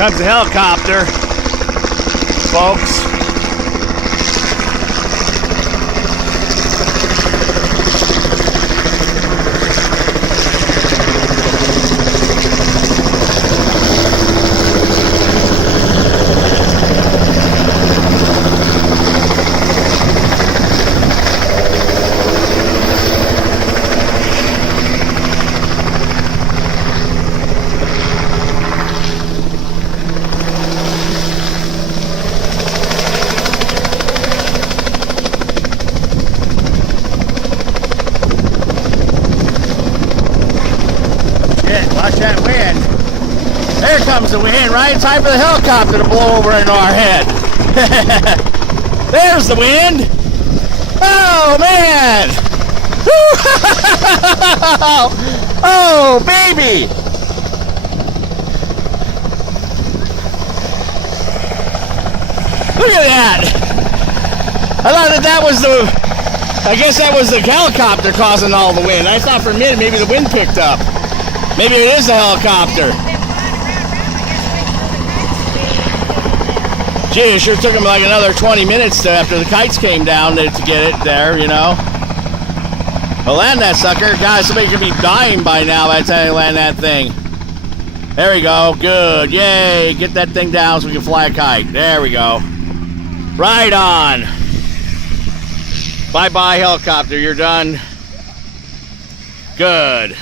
Comes the helicopter, folks. Watch that wind. There comes the wind, right? Time for the helicopter to blow over into our head. There's the wind. Oh, man. Oh, baby. Look at that. I thought that was I guess that was the helicopter causing all the wind. I thought for a minute maybe the wind picked up. Maybe it is a helicopter. Gee, it sure took them like another 20 minutes after the kites came down to get it there, you know. Well, land that sucker. God, somebody could be dying by now by the time they land that thing. There we go. Good. Yay. Get that thing down so we can fly a kite. There we go. Right on. Bye-bye, helicopter. You're done. Good.